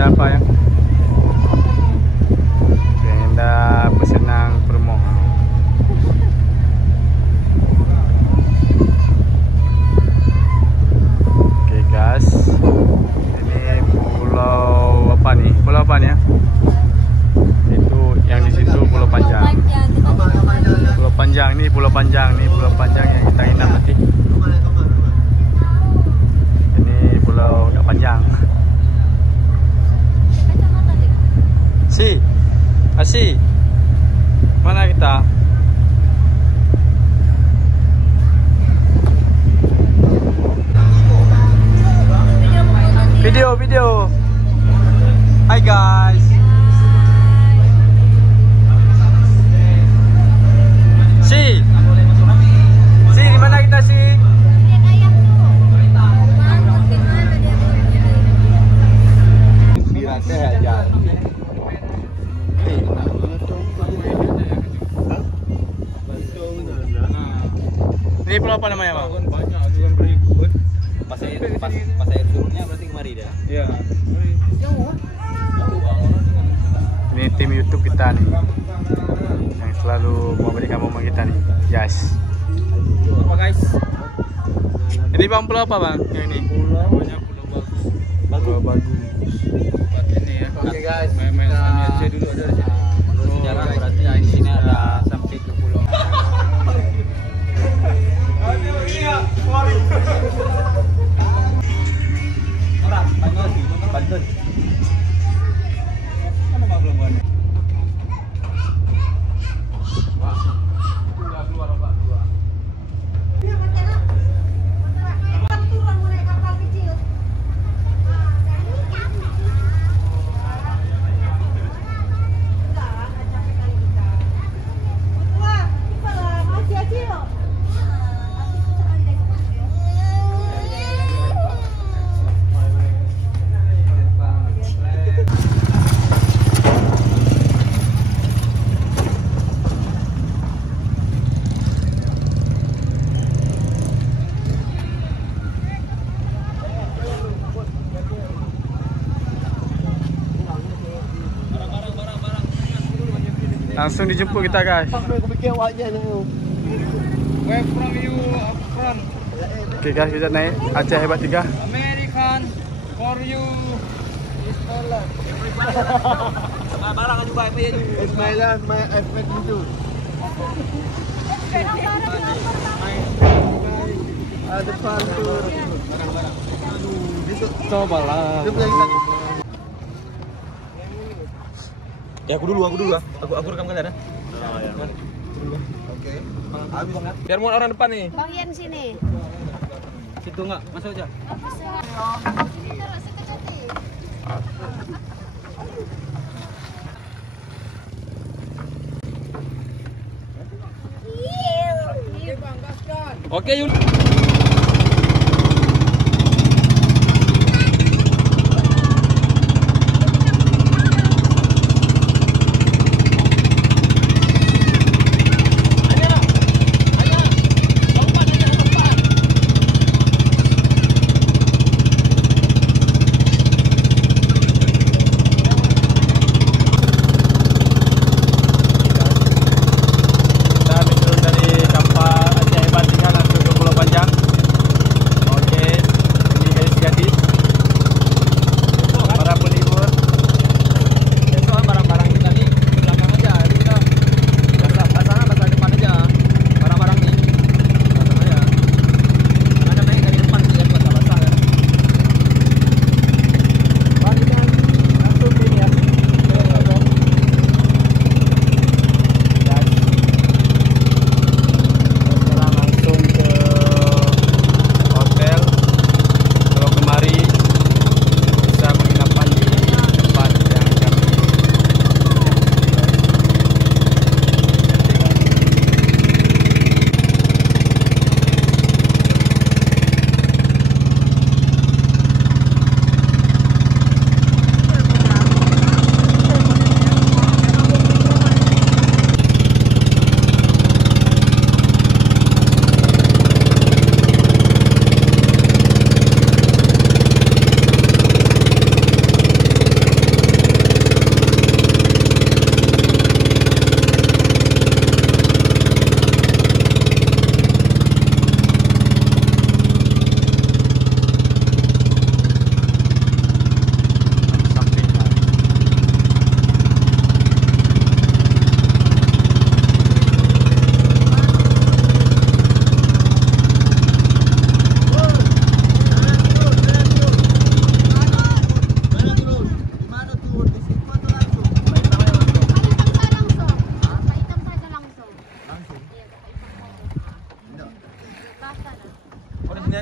Legenda apa ya? Legenda pesenang promo. Oke guys, ini pulau apa nih? Pulau apa nih ya? Itu yang di situ Pulau Panjang. Pulau Panjang nih, Pulau Panjang nih, Pulau Panjang yang kita inap nanti. Ini pulau nggak panjang. Asih, mana kita? Video. Hai guys. Si, di mana kita sih? Ini pulau apa namanya, Bang? Banyak juga beribu. Pas air turunnya berarti kemari dah. Iya. Ini tim YouTube kita nih, yang selalu memberikan momen kita nih, Jas. Apa guys? Ini Bang pulau apa Bang? Yang ini? Namanya Pulau Bagus. Tempat ini ya. Oke guys, Main aja dulu ada di sini. menurut sejarah berarti di sini ada sampai ke pulau. Banten. Mana mah belum ada. Langsung dijemput kita guys. Where from you from? Oke guys, kita naik Aceh Hebat 3. American for you. Barang aja baik ya. Ismailan, my effect itu. Ada pantur. Coba lah. Ya aku dulu. Aku rekam kalian ya. Oke. Biar muat orang depan nih. Bang Yen sini. Situ enggak? Masuk aja. Oke, Yun. Kita turun dari kapal Aceh Hebat 3 langsung ke Pulau Panjang.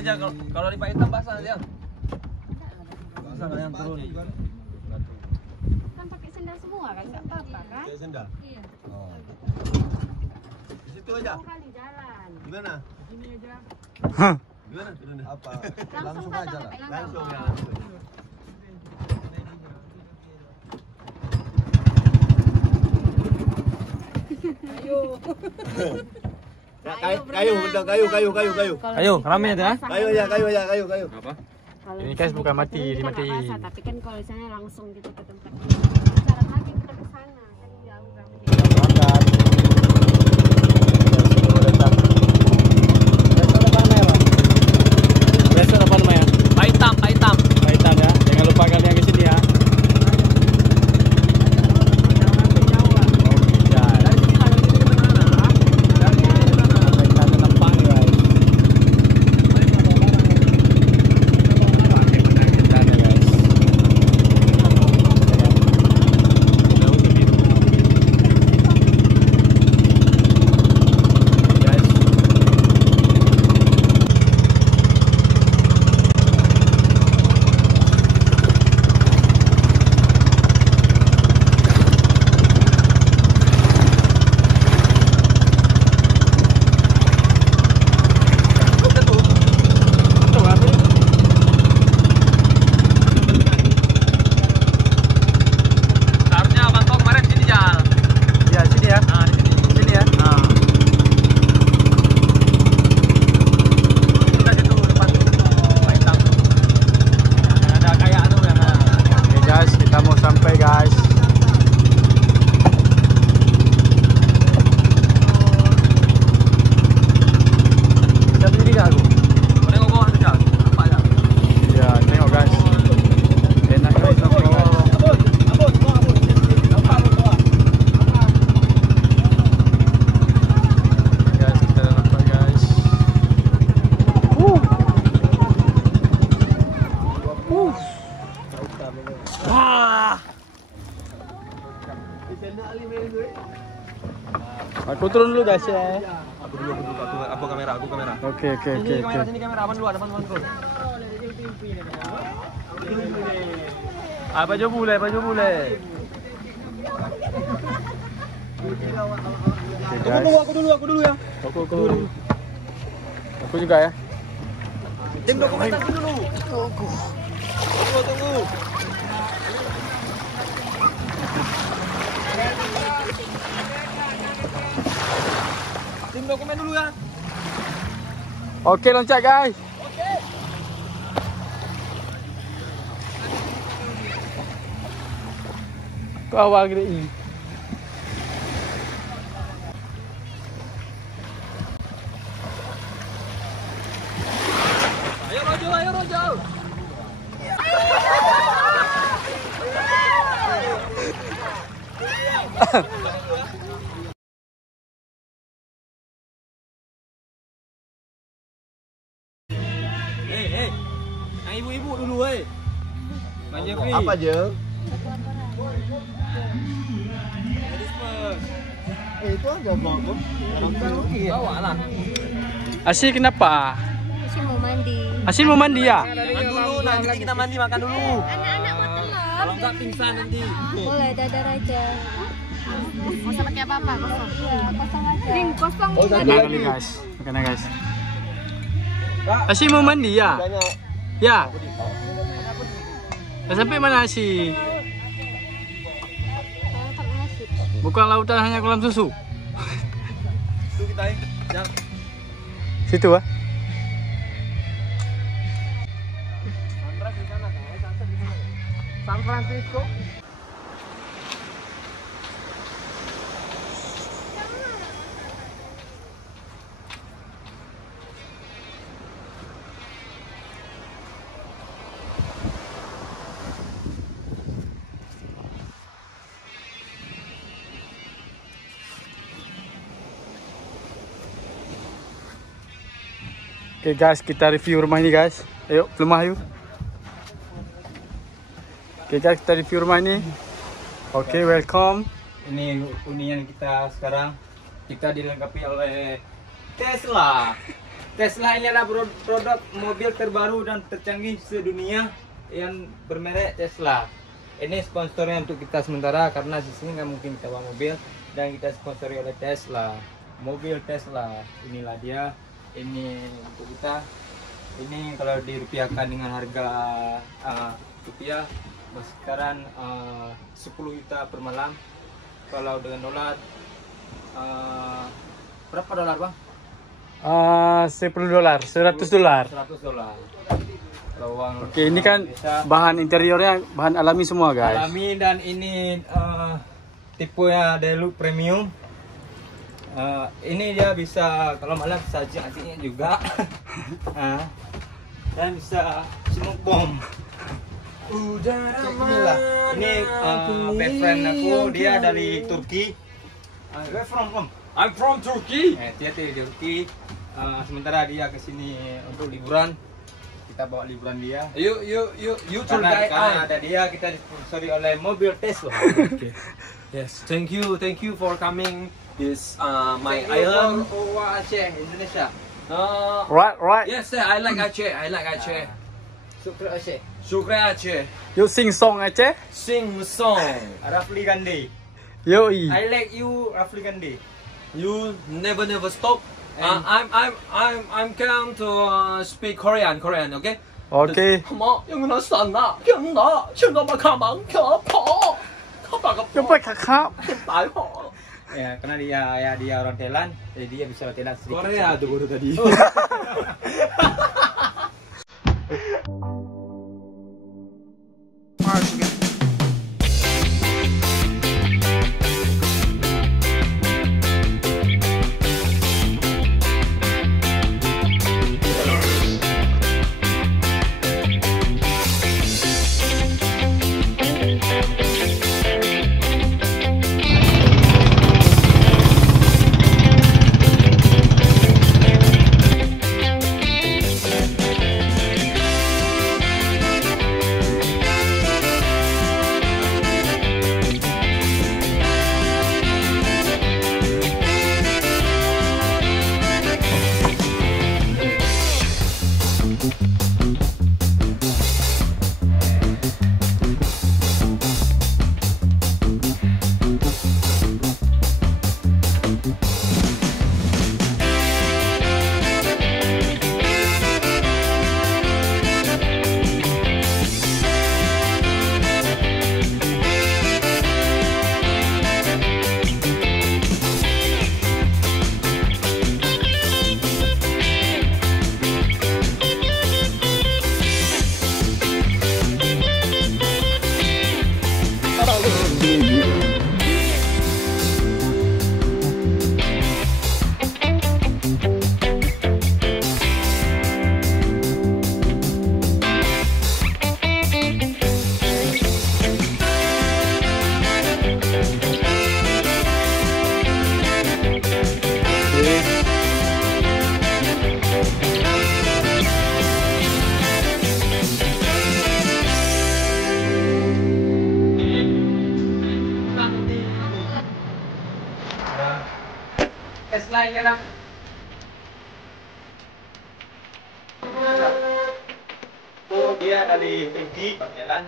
aja kalau di Pak Hitam basah dia. Basah nggak yang turun. Kan pakai sendal semua kan, nggak apa-apa kan? Pakai sendal. Iya. Oh. Di situ aja. Mau kali jalan. Gimana? Ini aja. Hah. Gimana? Apa? Langsung aja kan lah. pakai Langsung ya. langsung. Kayu, betul, kayu. Ayo, rame ya. Kayu. Apa? Kalau Ini di guys sini bukan kita mati, kita nggak dimatiin. basah, tapi kan kalau misalnya langsung gitu ke tempat jalan lagi kita ke sana kan jauh kan. Berangkat. Sudah datang. Besok apa namanya? Pak Hitam. Kaitan ya. Jangan lupa kalian ke sini ya. Aku turun dulu guys ya. Aku kamera. Oke. Sini kamera, aman dulu, turun. Baju bule. Tunggu aku dulu ya. Aku juga ya. Tim dokumentasi dulu. Tunggu. Tim dokumen dulu ya. Oke, loncat guys. Kau awal gede ini. Ayo Rojo. Hei. Yang ibu-ibu dulu, hei. Bang Jeffrey. Apa je? Itu aja bagus. Bawa lah. Asyik kenapa? Masih mau mandi. Asyik mau mandi ya? Jangan dulu, nanti kita mandi makan dulu. Anak-anak mau Kalau enggak pingsan nanti. boleh dadar aja. Mau sama kayak apa? Kosong. Iya, kosong aja. Ring kosong. Makan nih guys. Makan guys. Asyik mau mandi ya? Ya. Dah sampai mana Asyik? Bukan lautan hanya kolam susu. Itu kita yang Situ ah. San Francisco. Oke guys, kita review rumah ini guys. Ayo, pelemah yuk. Oke guys, kita review rumah ini. Oke, welcome. Ini hunian kita sekarang. Kita dilengkapi oleh Tesla. Tesla ini adalah produk mobil terbaru dan tercanggih sedunia yang bermerek Tesla. Ini sponsornya untuk kita sementara karena di sini nggak mungkin kita bawa mobil dan kita sponsori oleh Tesla. Mobil Tesla, inilah dia. Ini untuk kita. Ini kalau dirupiahkan dengan harga rupiah sekarang 10 juta per malam. Kalau dengan dolar berapa dolar bang? $10, $100. Oke, ini kan bahan interiornya bahan alami semua guys. Alami dan ini tipenya Deluxe Premium. Ini dia bisa kalau malam bisa anjingnya juga. Dan bisa smoke bomb. Inilah. Ini best friend aku, dia dari Turki. Where from? I'm from Turkey. Dia dari Turki. Sementara dia kesini untuk liburan. Kita bawa liburan dia. You karena ada dia kita disponsori oleh mobil Tesla. Okay. Yes, thank you for coming this my island. Aceh, Indonesia. Right. Yes, I like Aceh. Syukur Aceh. Syukri Aceh. You sing song Aceh? Sing song. Rafli Gandhi. Yoi. I like you, Rafli Gandhi. You never stop. I'm going to speak Korean, okay? Okay. 什么？用那山呐，用那，现在把卡门可跑，可把个 Cepat kakak. 白跑。 Ya, karena dia orang Thailand, jadi dia bisa Thailand sedikit. Korea tuh baru tadi. Tesla ini lah. Oh, dia dari Turki, jalan.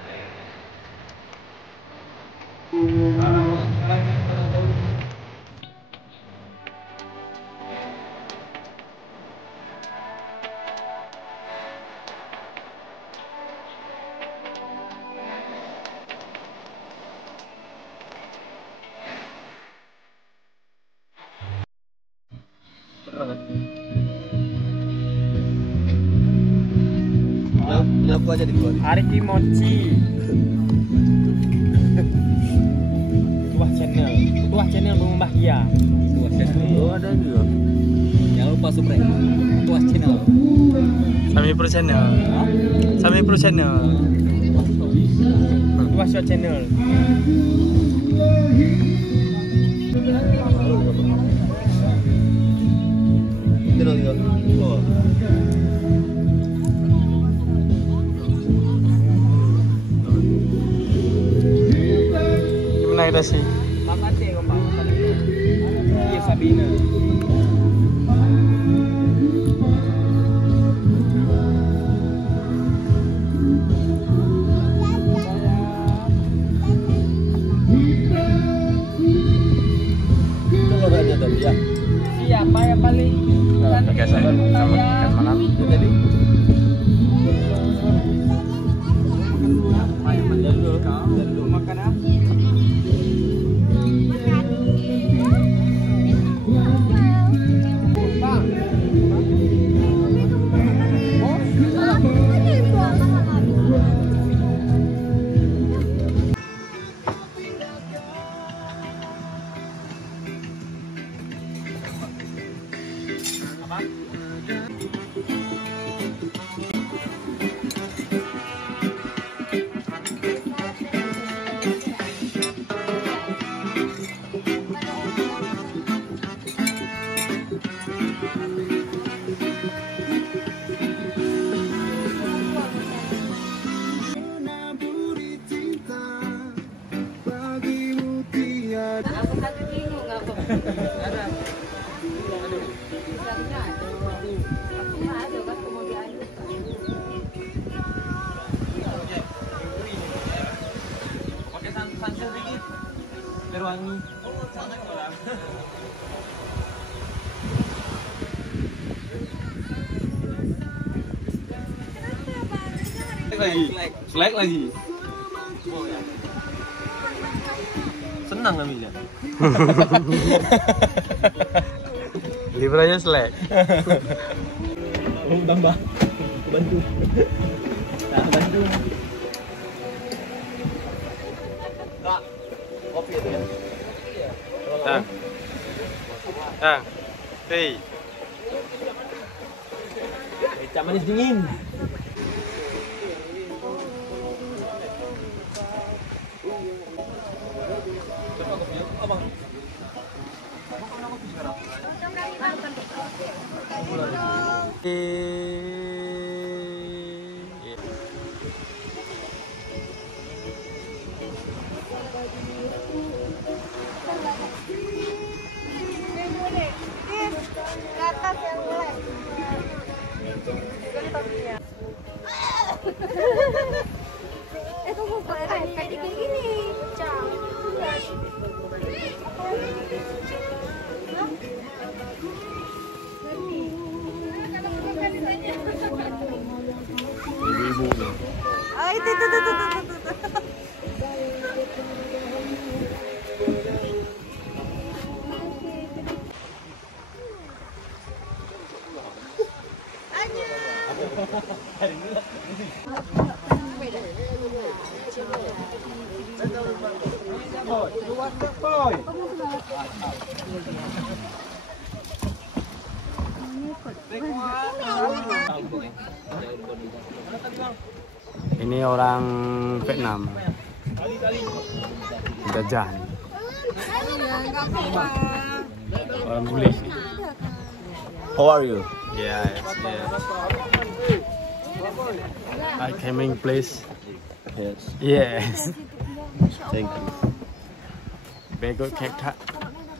Nyapu aja di luar. Ariki Mochi. Tuah channel Mbah Dia. Tuah channel. Oh, ada juga. Jangan lupa subscribe. Tuah channel. Sami Pro Channel. Sami Pro Channel. Tuah Show channel. Tinggal tinggal. Oh. Gimana kita sih? Makasih Mbak. Iya Sabina. Oke, saya sama ikan malam. Pakai sunset dikit. Biar wangi. Selek lagi. Senang ngambilnya. Libranya selek. Oh, tambah. Bantu. Nah, bantu. Kak, kopi itu ya? Tang. Tang. Hei. Kecap manis dingin. Itu bukan kayak gini. Ibu-ibu ni. Oh, itu. Ini orang Vietnam. Jajah. Orang bule. How are you? Yes. I came in place. Yes. Yes. Thank you. Very good cake cut.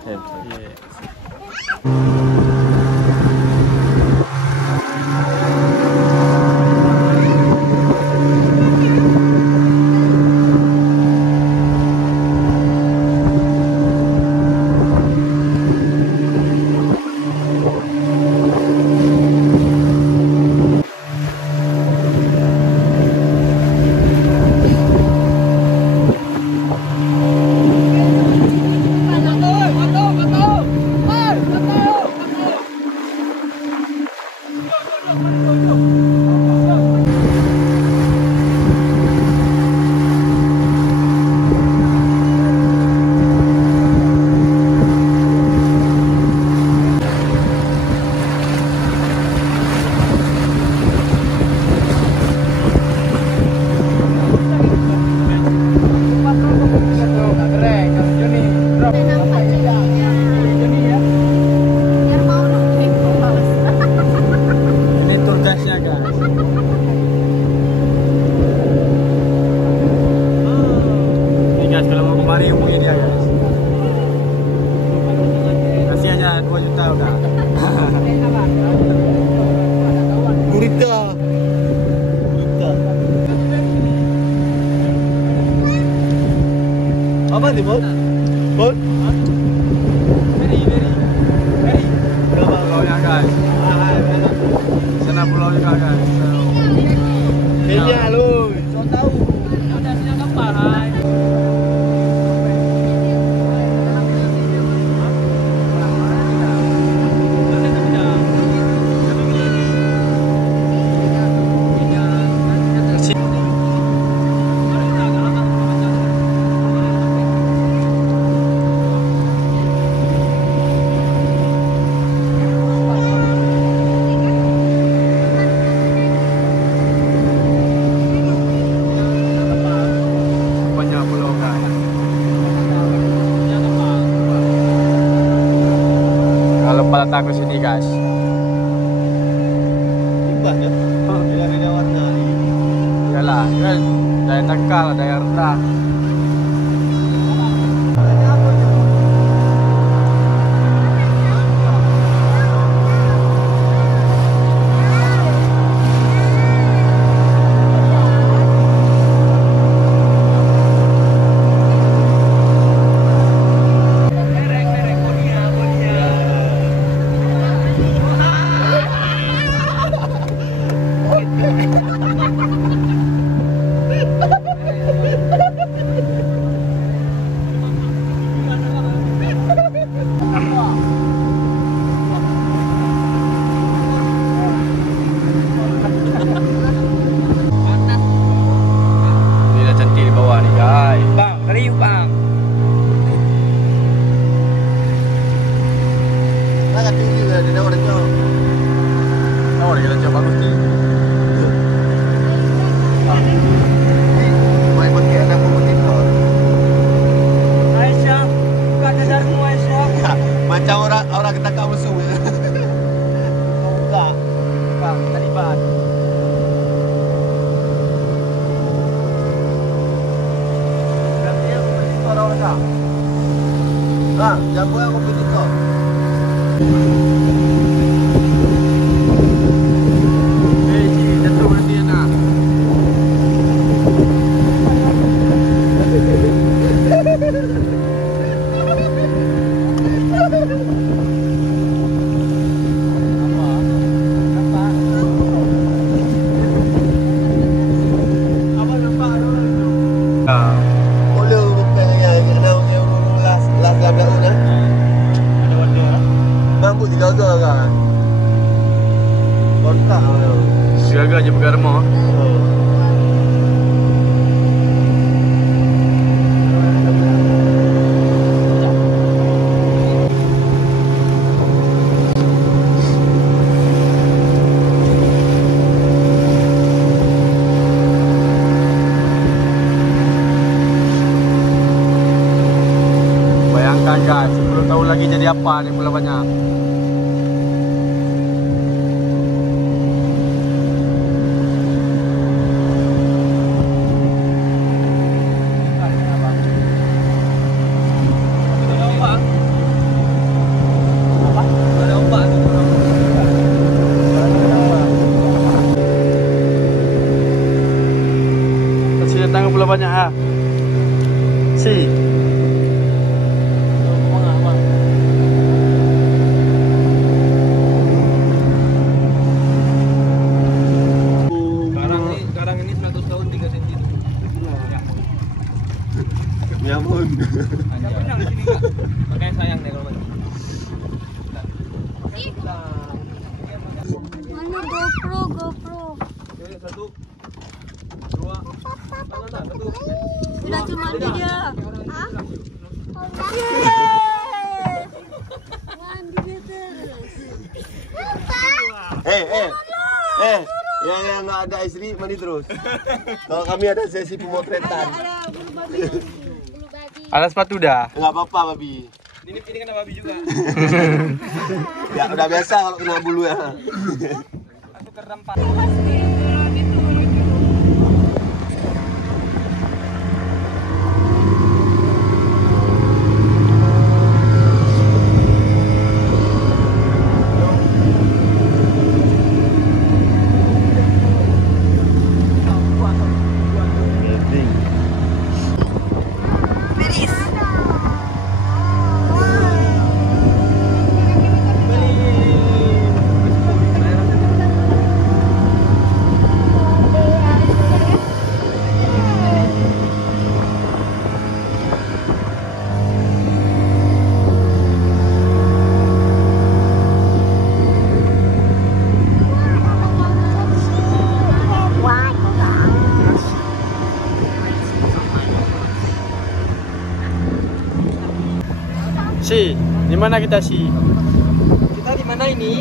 Thank you. Yes. Apa nih, Bot? Bot? Berapa? pulau juga guys. Kayaknya lu. So tahu. Banyak pulau guys. Kalau pada takut sini guys. Timbang ya. Beda-beda warna. Iyalah, kan daya tangkal, daya rendah. Ini dah cantik di bawah nih guys. Bang, riuh bang. Nah, kat tinggi dia ada orang jauh. Oh, dia dah bagus ni. Main pakai 60 menit kau. Aisyah, buka dadarmu Aisyah. Ya, macam orang ketangkap musuh. Buka. Bang, Taliban. Ah, jago yang kompetitor. Eh, cik, jatuh nanti nak. Ah, Mula bukan yang last dalam tahun dah. Ada warna lah. Rambut dijaga kan. Kontak tu. jaga je pegang remah. Bayangkan guys, 10 tahun lagi jadi apa ni Pulau Banyak. Kasih datang ke Pulau Banyak ah. Si. Sekarang ini 100 tahun 3 cm. Ya ampun. Makanya sayang deh kalau macam. Mana GoPro? Oke, 1 2 satu. Sudah cuma dia. Mandi dia terus. Yang nggak ada istri mandi terus. Kalau kami ada sesi pemotretan. Ada bulu babi. Bulu babi. Ada sepatu dah. Nggak apa-apa, babi. Ini kena babi juga. Ya udah biasa kalau kena bulu ya. Aku terdampak. Di mana kita sih? Kita di mana ini?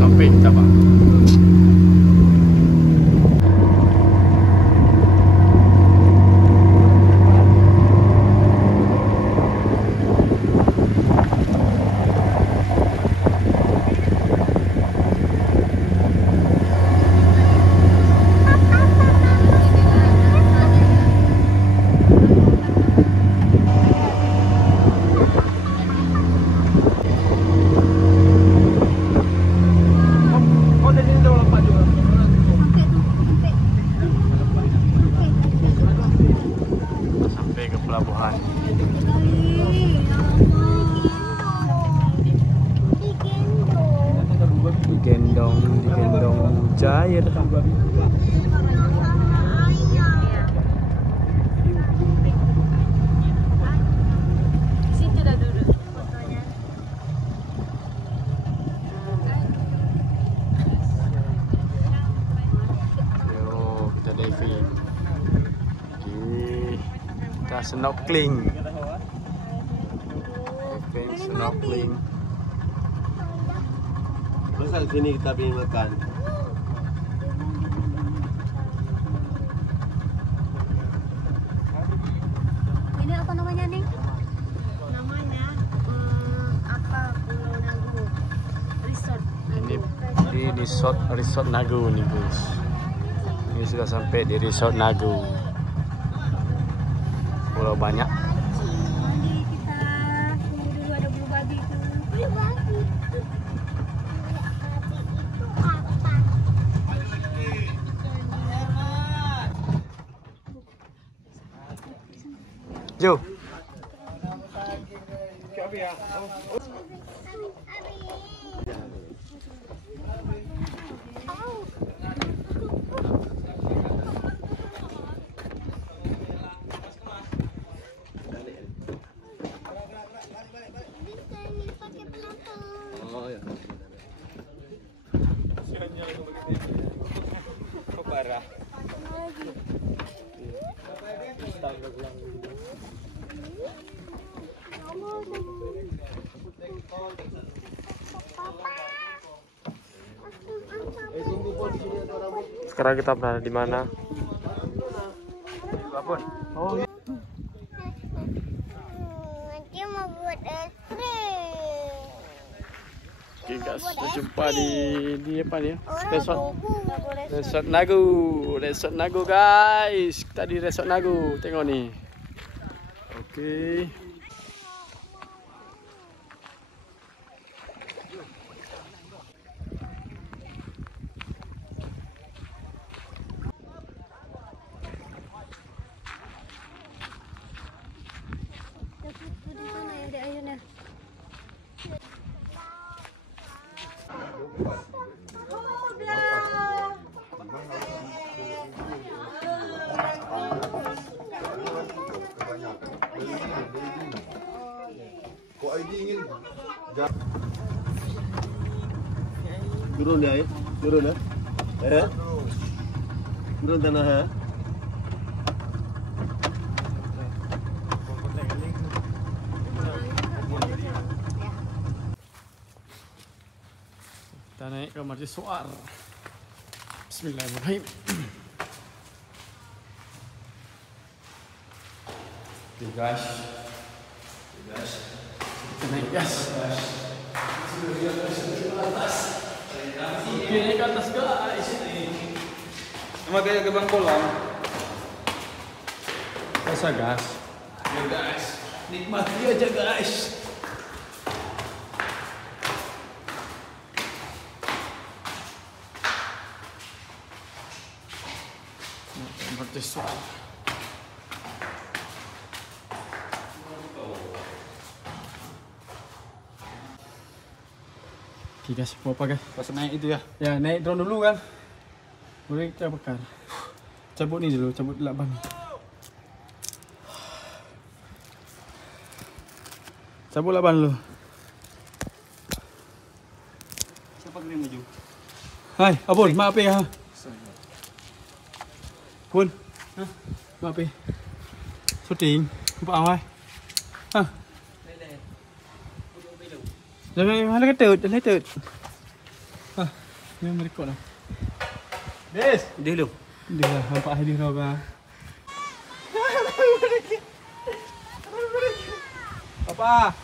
Sampai kita Pak. Sampai ke pelabuhan. Digendong cair. Situ dah duduk fotonya. Yo, kita diving. Kita snorkeling. Diving, snorkeling. Masa sini kita pengen makan. Ini apa namanya nih? Namanya apa? Pulau Nagu Resort. Ini di resort Nagu nih guys. Ini sudah sampai di resort Nagu. Pulau banyak. Mandi kita. Tunggu dulu ada bulu babi itu. Bulu babi. Jo. Oh ya. Kok parah? Sekarang kita berada di mana? Apun? Oh, Nanti mau buat es krim. Oke guys, kita jumpa di apa nih? Resort. Resort Nagu. Resort Nagu guys. Kita di Resort Nagu. Tengok nih. Oke. Di sana ya, ada airnya. Kok ID ingin turun ya? Turun ya? Turun tanah ya? Kita naik ke mercusuar. Bismillahirrahmanirrahim. Oke guys. Kita naik guys. Oke, naik ke atas guys. Sama kayak gebang kolam. Biasa guys. Ya guys, nikmati aja guys. Mercusuar. Oke guys, mau apa guys? Pas naik itu ya. Ya naik drone dulu kan. Boleh kita bakar. Cabut ni dulu, cabut laban ni. Cabut laban dulu. Siapa kena maju? Hai, abon, maaf ya. Bun. Maaf ya. Syuting, apa awal? Ha. Jangan malah ketut, jangan ketut. Ha. Ni merekod dah. Des, Dia dulu. dia lah nampak hadir kau kan. Apa?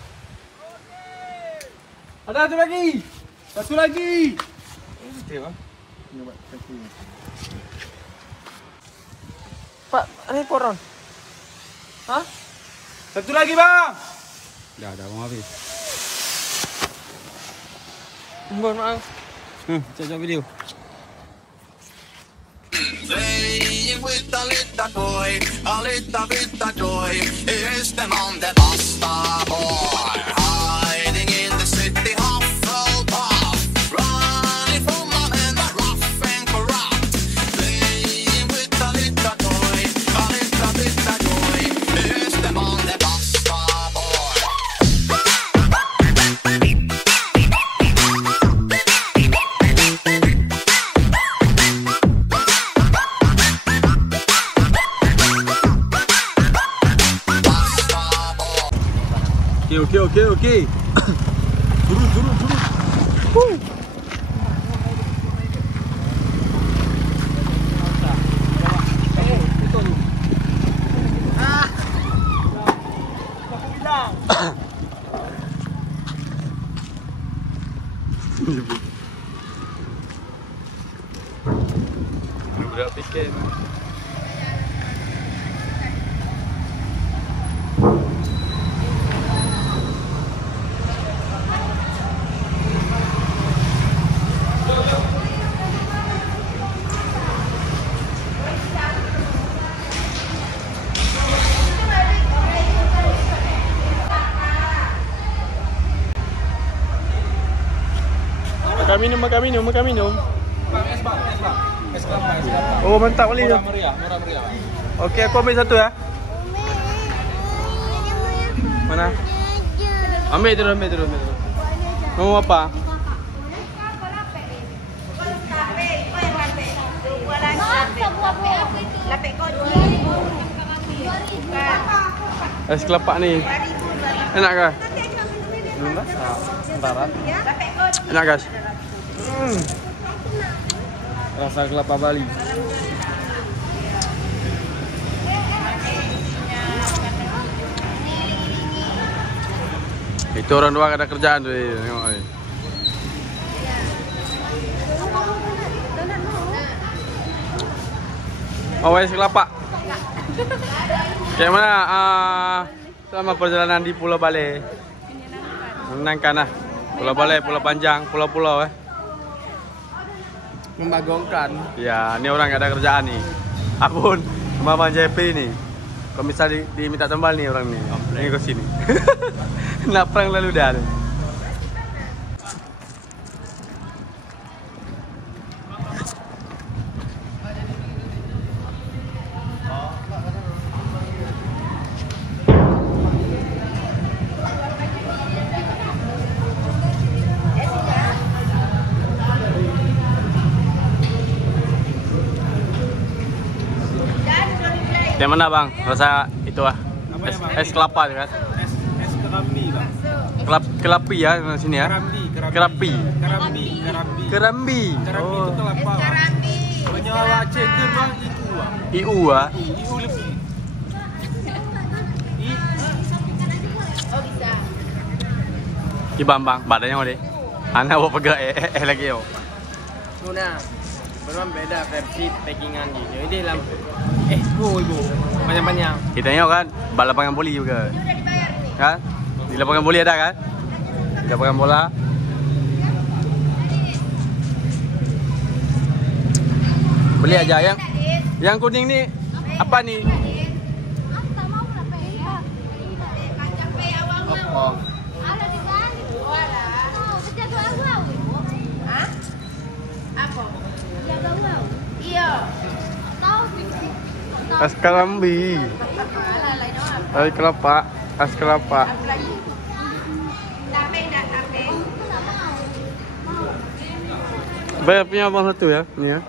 Ada satu lagi. Satu lagi. Pak, ini koron. Hah? Satu lagi bang. Dah mau habis. Mohon maaf. Cek video. Playing with a little bit of joy. Here's the man that basta boy. Hiding in the city Hufflepuff. Running from a man that rough and corrupt. Playing with a little bit of joy. Here's the man that basta boy. Okey. Turun. Berapa tiket? Makan minum. Es bang. Es kelapa. Oh, mantap kali tu. Murah meriah. Okey, aku ambil satu ya. Mana? Ambil terus. Mau apa? Es kelapa ni. Enak ke? Sentaran. Enak guys. Rasa kelapa Bali. Itu orang doang ada kerjaan tu. Tengok ni. Oh, es kelapa. Kayak mana selama perjalanan di Pulau Balai? Menyenangkan lah. Pulau Balai, Pulau Panjang, pulau-pulau Membagongkan. Ya, ni orang ada kerjaan ni. Abun, sama Abang JP ni. Kalau misal diminta tembal ni orang ni. Ni ke sini. Nak perang lalu dah. Yang mana bang? Rasa itu es kelapa tu kan? Es kerambi bang. Kelapi ya sini ya? Kerambi. Kerambi. Kerambi itu kelapa. Menyawa ceker bang IU ah. IU lebih. Ibang bang, badannya mana? Anak bawa pegang lagi yo. Tuna. Beruang beda versi packingan gitu. Ini dalam ibu panjang-panjang. Kita tengok kan, lapangan voli juga. Kan? Di lapangan voli ada kan? Di lapangan bola. Beli aja yang kuning ni apa ni? Es kerambi. Dari kelapa, es kelapa. Bayar punya abang satu ya, ini ya.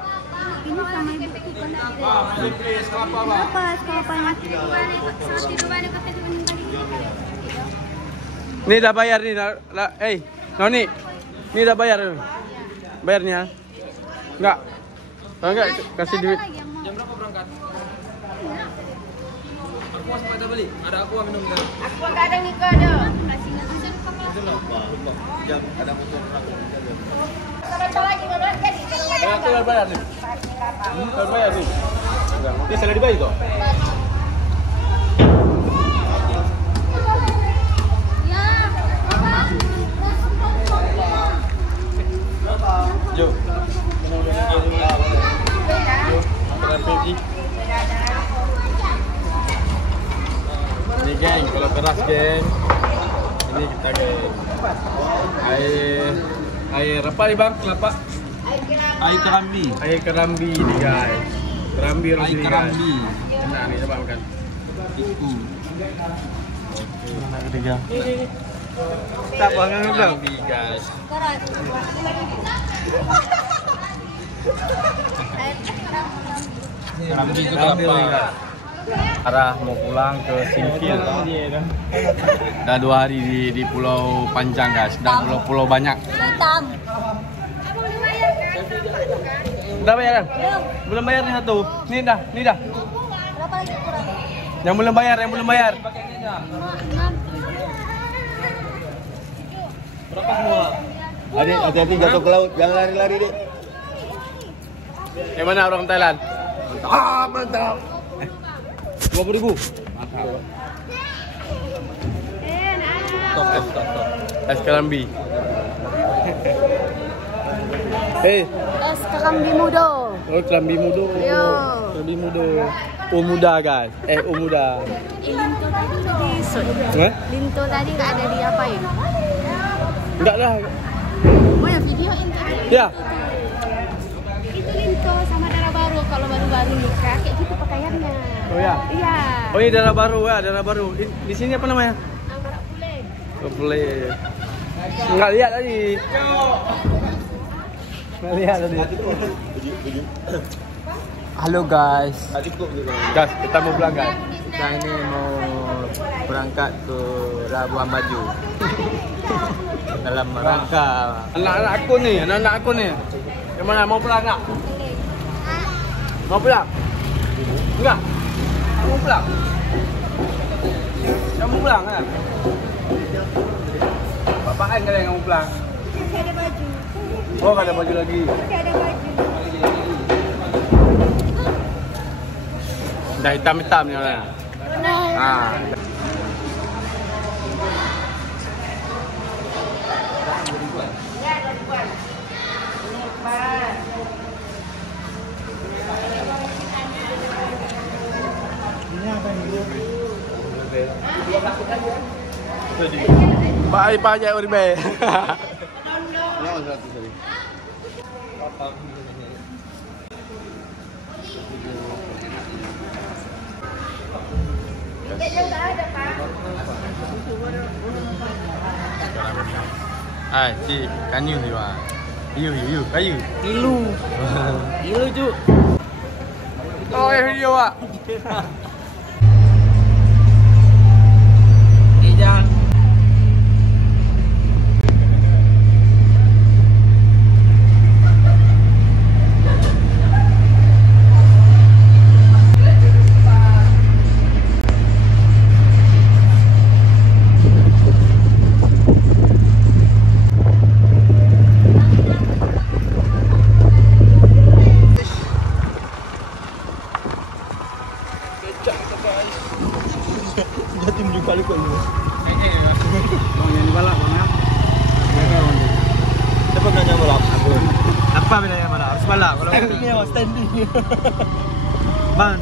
Ini sama Kenapa kelapanya? Ini dah bayar nih, Noni, ini dah bayar. Bayarnya? Enggak. Kalau enggak kasih duit. Jam berapa berangkat? Aku masih pada beli. Ada aku minum kan? Aku enggak ada Niko ada. Jam ada motor. Berapa lagi berangkat? Aku dah bayar nih. Dah bayar nih. Enggak. Ini salah dibayar kok. Jom. Ini geng, kalau keras geng. Ini kita geng. Air apa nih bang? Kelapa? Air kerambi. Air kerambi nih guys. Kerambi harus Air ini guys. kerambi. Enak nih, coba makan. Itu. Mana ketiga? Tak bangun belum? Kerambi guys. Kerambi itu kelapa. Arah mau pulang ke Singkil. Dah 2 hari di Pulau Panjang guys. Dan pulau-pulau banyak. Hitam. Udah bayar kan? Belum bayar nih satu. Nih dah. Berapa lagi kurang? Yang belum bayar. Berapa semua? Adik, hati-hati jatuh ke laut. Jangan lari-lari, Dik. Yang mana orang Thailand? Mantap. 20.000. Stop. Es kerambi. Hei, Es kerambi muda. oh kerambi muda. Yo. Kerambi muda. Muda guys. Muda. Linto tadi di Linto tadi nggak ada diapain? Enggak lah. Mana video Linto? Ya. Itu Linto sama Dara Baru kalau baru-baru nikah kayak gitu pakaiannya. Oh ya. Iya. Oh ini darah baru ya, darah baru. Di sini apa namanya? Anggrek pule. Oh, boleh. Enggak lihat tadi. Enggak lihat tadi. Halo guys. Guys, kita mau pulang guys. Kita ini mau berangkat ke Labuan Bajo. Dalam rangka Anak-anak aku nih. Yang mana mau pulang enggak? Mau pulang? Enggak. Mau pulang? Kamu pulang kan? Bapak kan yang mau pulang. Masih ada baju. Oh, nggak ada baju lagi. Masih ada baju. Udah hitam-hitam nih orangnya. Ah. Bye pajak uribe. Ai, si kanyu ni ba. You, kayu. Ilu cu. Oh, video ah. Jangan. Jatim di balik kok lu. Bang yang di balap bang ya. Siapa nanya balap? Aku. Apa bedanya balap? Harus balap kalau Standing ya, standing. bang,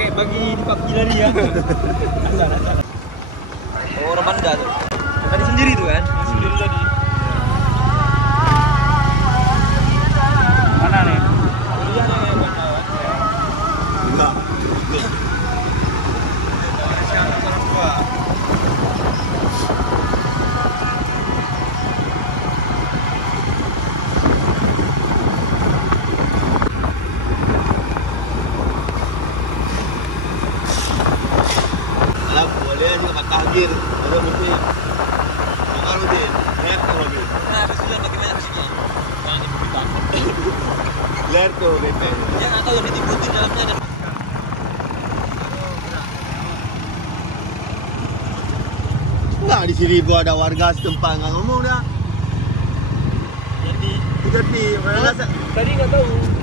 kayak bagi di PUBG tadi ya. Oh, orang Banda tuh. Tadi sendiri tuh kan? Sendiri tadi. Mana nih? Enggak. Akhir ada mesin. Bukan Udin, lihat tuh Udin. Nah, sudah makin banyak sini. Jangan dibuka. Lihat tuh BPN. Yang atau yang diikutin dalamnya ada. Enggak di sini gua ada warga setempat nggak ngomong dah. Jadi, mereka Tadi nggak tahu.